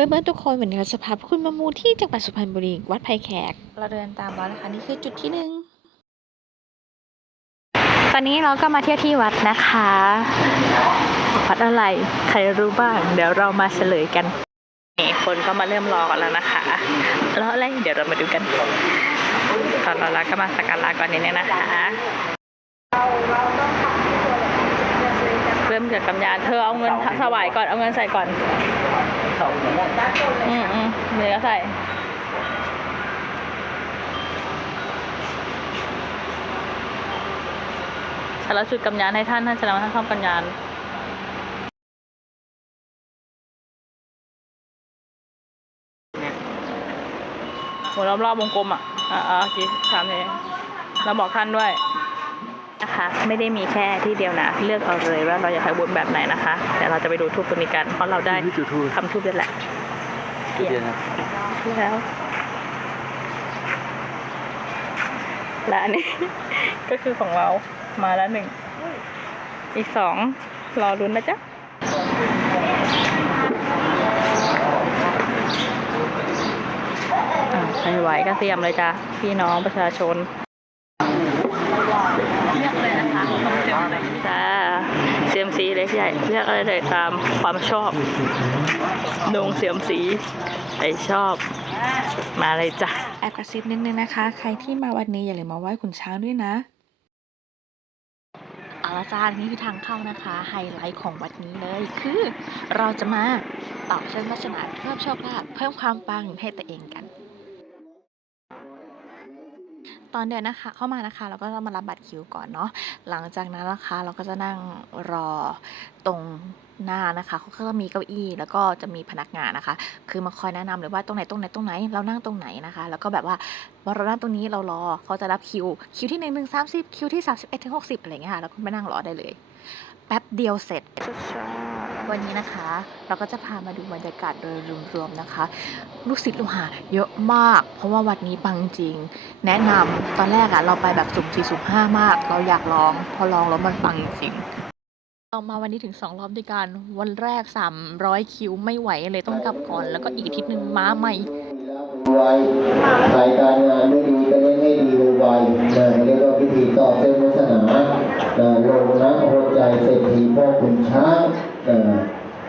พื่อนๆทุกคนวันนี้เราจะพาคุณมามูที่จังหวัดสุพรรณบุรีวัดไผ่แขก เราเดินตามวัดนะคะนี่คือจุดที่หนึ่งตอนนี้เราก็มาเที่ยวที่วัดนะคะ วัดอะไรใครรู้บ้าง เดี๋ยวเรามาเฉลยกันนี่คนก็มาเริ่มรอกันแล้วนะคะรออะไรเดี๋ยวเรามาดูกันตอนเราแล้วก็มาสักการะก่อนนิดนึงนะคะเริ่ม จากกำยานเธอเอาเงินถวายก่อนเอาเงินใส่ก่อนอืมอืมเนื้อใส่ฉันแล้วจุดกำยานให้ท่านท่านแสดงว่าท่านชอบกำยานหมุนรอบๆวงกลมอะอ่าอ่าโอเคสามเองเราบอกท่านด้วย นะคะ ไม่ได้มีแค่ที่เดียวนะ เลือกเอาเลยว่าเราอยากทำบุญแบบไหนนะคะ แต่เราจะไปดูทูบตรงนี้กัน เพราะเราได้ที่จุดทูบทำทูบได้แหละเดียวนะแล้วและอันนี้ ก็คือของเรามาแล้วหนึ่ง อีกสองรอรุ้นนะจ๊ะอ่าใครไหวก็เตรียมเลยจ้ะพี่น้องประชาชน คะเลือกเลยจ้าเซียมซีเล็กใหญ่เลือกอะไรเลยตามความชอบดงเสียมสีไอชอบ มาเลยจ้ะแอบกระซิบนิดนึงนะคะ ใครที่มาวันนี้อย่าลืมมาไหว้ขุนช้างด้วยนะเอาละจ้านี่คือทางเข้านะคะ ไฮไลท์ของวัดนี้เลยคือ เราจะมาต่อเส้นวาสนาเพิ่มโชคลาภเพิ่มความปังให้ตัวเองกัน ตอนเดินนะคะเข้ามานะคะเราก็จะมารับบัตรคิวก่อนเนาะหลังจากนั้นนะคะเราก็จะนั่งรอตรงหน้านะคะเขาก็มีเก้าอี้แล้วก็จะมีพนักงานนะคะ คือมาคอยแนะนำเลยว่าตรงไหนตรงไหนตรงไหนเรานั่งตรงไหนนะคะ แล้วก็แบบว่าพอเรานั่งตรงนี้เรารอเขาจะรับคิวคิวที่หนึ่งหนึ่งสามสิบคิวที่สามสิบเอ็ดถึงหกสิบอะไรเงี้ยค่ะแล้วก็ไปนั่งรอได้เลย แป๊บเดียวเสร็จ วันนี้นะคะ เราก็จะพามาดูบรรยากาศโดยรวมๆนะคะ ลูกศิษย์ลูกหาเยอะมาก เพราะว่าวัดนี้ปังจริง แนะนำตอนแรกอะเราไปแบบสุ่มสี่สุ่มห้ามาก เราอยากลอง พอลองแล้วมันปังจริงเรามาวันนี้ถึงสองรอบด้วยกัน วันแรก 300 คิวไม่ไหวเลยต้องกลับก่อน แล้วก็อีกอาทิตย์หนึ่งมาใหม่สายการงานไม่ดีก็เล่นให้ดีไวนะเรียกว่าพิธีต่อเส้นวาสนานะลนะโหใจเศรษฐีพ่อขุนช้าง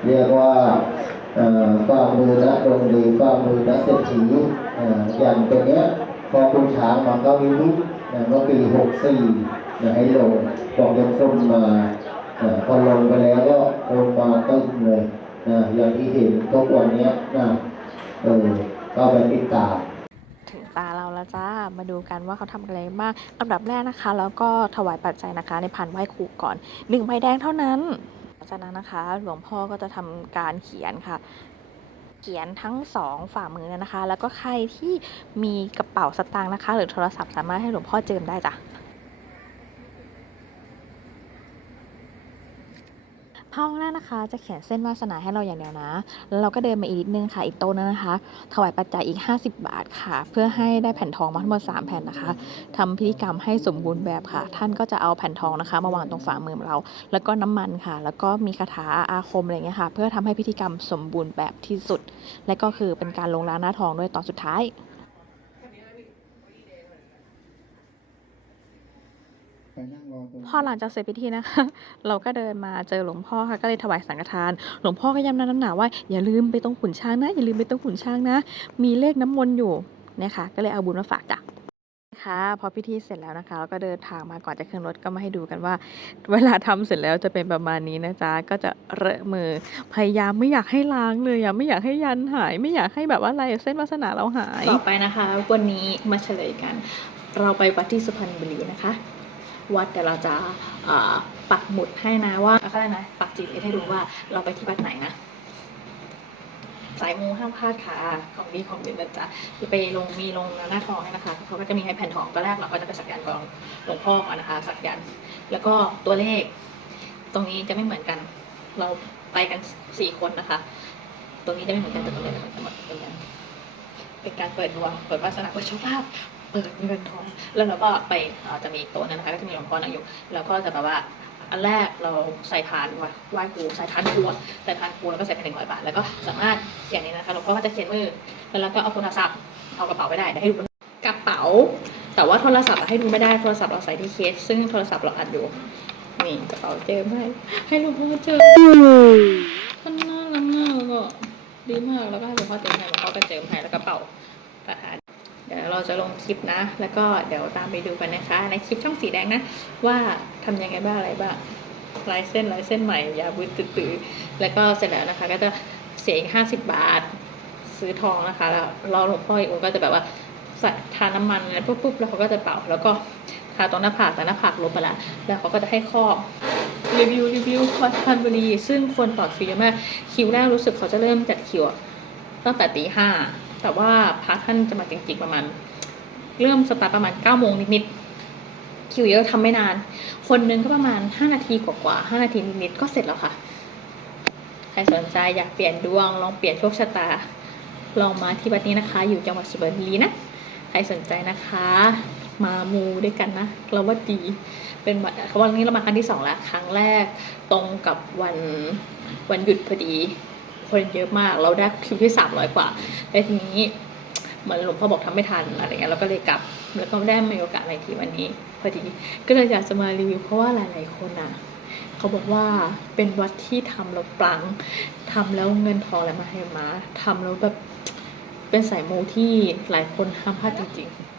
เรียกว่าฝ่ามือนะดวงดีฝ่ามือนะเศรษฐีอ่าอย่างตัวเนี้ยพอคุณช้างมาก็วินิจนะเมื่อปี64นะให้ลงบอกยังคนมาอ่าพอลงไปแล้วก็คนมาตึ้งเลยนะอย่างที่เห็นทุกวันนี้นะเออก็ไปติดตามถึงตาเราแล้วจ้า มาดูกันว่าเขาทำอะไรบ้างอันดับแรกนะคะ แล้วก็ถวายปัจจัยนะคะ ในพันไหว้ครูก่อนหนึ่งใบแดงเท่านั้น จากนั้นนะคะ หลวงพ่อก็จะทำการเขียนค่ะ เขียนทั้งสองฝ่ามือนะคะ แล้วก็ใครที่มีกระเป๋าสตางค์นะคะ หรือโทรศัพท์สามารถให้หลวงพ่อเจิมได้จ้ะ พ่อแรกนะคะ จะเขียนเส้นวาสนาให้เราอย่างเดียวนะ แล้วเราก็เดินมาอีกนิดนึงค่ะ อีกโต๊ะนึงนะคะ ถวายปัจจัยอีก 50 บาทค่ะ เพื่อให้ได้แผ่นทองมาทั้งหมด3แผ่นนะคะทำพิธีกรรมให้สมบูรณ์แบบค่ะ ท่านก็จะเอาแผ่นทองนะคะ มาวางตรงฝ่ามือเรา แล้วก็น้ำมันค่ะ แล้วก็มีคาถาอาคมอะไรเงี้ยค่ะ เพื่อทำให้พิธีกรรมสมบูรณ์แบบที่สุด และก็คือเป็นการลงล้างหน้าทองด้วยตอนสุดท้าย พอหลังจากเสร็จพิธีนะคะ เราก็เดินมาเจอหลวงพ่อค่ะก็เลยถวายสังฆทาน หลวงพ่อก็ย้ำน้ำหนาว่าอย่าลืมไปตรงขุนช้างนะ อย่าลืมไปตรงขุนช้างนะ มีเลขน้ำมนต์อยู่เนี่ยค่ะก็เลยเอาบุญมาฝากจ้ะค่ะพอพิธีเสร็จแล้วนะคะเราก็เดินทางมาก่อนจะขึ้นรถก็มาให้ดูกันว่า เวลาทำเสร็จแล้วจะเป็นประมาณนี้นะจ๊ะก็จะเระมือพยายามไม่อยากให้ล้างเลยอะไม่อยากให้ยันหาย ไม่อยากให้แบบว่าอะไรเส้นวาสนาเราหายต่อไปนะคะ วันนี้มาเฉลยกัน เราไปวัดที่สุพรรณบุรีนะคะ วัดแต่เราจะาปักหมุดให้นะว่าอะไรนะปักจีเอให้ดูว่าเราไปที่วัดไหนนะสายมูห้ามพลาดค่ะของดีของเด็ดนะจ๊ะจะไปลงมีลงหน้าทองให้นะคะเขาก็จะมีให้แผ่นทองตอนแรกเราก็จะไปสักยันต์ก่อนหลวงพ่อก่อนนะคะ สักยันต์แล้วก็ตัวเลข ตรงนี้จะไม่เหมือนกัน เราไปกันสี่คนนะคะ ตรงนี้จะไม่เหมือนกันแต่ตรงนี้จะเหมือนกันเป็นการเปิดดวงเปิดวาสนาเปิดโชคลาภ เปิดเงินทองแล้วเราก็ไปจะมีโต๊ะนั้นนะคะก็จะมีหลวงพ่อนั่งอยู่แล้วก็จะแบบว่าอันแรกเราใส่พานไว้ไหว้ครูใส่พานครูใส่พานครูแล้วก็ใส่พานหนึ่งร้อยบาทแล้วก็สามารถเขียนนี้นะคะหลวงพ่อก็จะเขียนมือแล้วเราก็เอาโทรศัพท์เอากระเป๋าไปได้เดี๋ยวให้ดูกระเป๋า แต่ว่าโทรศัพท์ให้ดูไม่ได้โทรศัพท์เราใส่ที่เคส ซึ่งโทรศัพท์เราอัดอยู่นี่กระเป๋าเจอให้ให้หลวงพ่อเจอมันน่ารักมากแล้วก็ดีมากแล้วก็ให้หลวงพ่อเจอให้หลวงพ่อก็เจอให้แล้วกระเป๋าประธาน ดี๋ยวเราจะลงคลิปนะ แล้วก็เดี๋ยวตามไปดูกันนะคะ ในคลิปช่องสีแดงนะ ว่าทำยังไงบ้างอะไรบ้างลายเส้นลายเส้นใหม่ยาบุ้ตือๆแล้วก็เสร็จแล้วนะคะ ก็จะเสียอีกห้าสิบบาท ซื้อทองนะคะ แล้วเราหลวงพ่ออีกองก็จะแบบว่าใส่ทาน้ำมันแล้วปุ๊บปุ๊บแล้วเขาก็จะเป่า แล้วก็ทาตรงหน้าผากแต่หน้าผากลบไปละแล้วเขาก็จะให้ครอบรีวิวรีวิววัดพันบุรีซึ่งคนต่อคิวเยอะมากคิวแรกรู้สึกเขาจะเริ่มจัดคิวตั้งแต่ตีห้า แต่ว่าพระท่านจะมาจริงๆประมาณ เริ่มสตาร์ประมาณ9ก้าโมงนิดๆคิวเยอะทำไม่นาน คนนึงก็ประมาณ 5 นาทีกว่าๆ5นาทีนิดๆก็เสร็จแล้วค่ะ ใครสนใจอยากเปลี่ยนดวง ลองเปลี่ยนโชคชะตา ลองมาที่วัดนี้นะคะ อยู่จังหวัดสุพรรณบุรีนะใครสนใจนะคะ มามูด้วยกันนะเราว่าดีเป็นวันวันนี้เรามาครั้งที่สองแล้วครั้งแรกตรงกับวันวันหยุดพอดี คนเยอะมาก เราได้คิวที่ 300 กว่าแล้วทีนี้เหมือนหลวงพ่อบอกทำไม่ทันอะไรเงี้ยเราก็เลยกลับ แล้วก็ได้มีโอกาสในที่วันนี้พอดีก็เลยอยากจะมารีวิวเพราะว่าหลาย ๆ คนอะเขาบอกว่าเป็นวัดที่ทำแล้วปลังทำแล้วเงินทองอะไรมาให้มาทำแล้วแบบเป็นสายมูที่หลายคนห้ามพลาดจริงๆ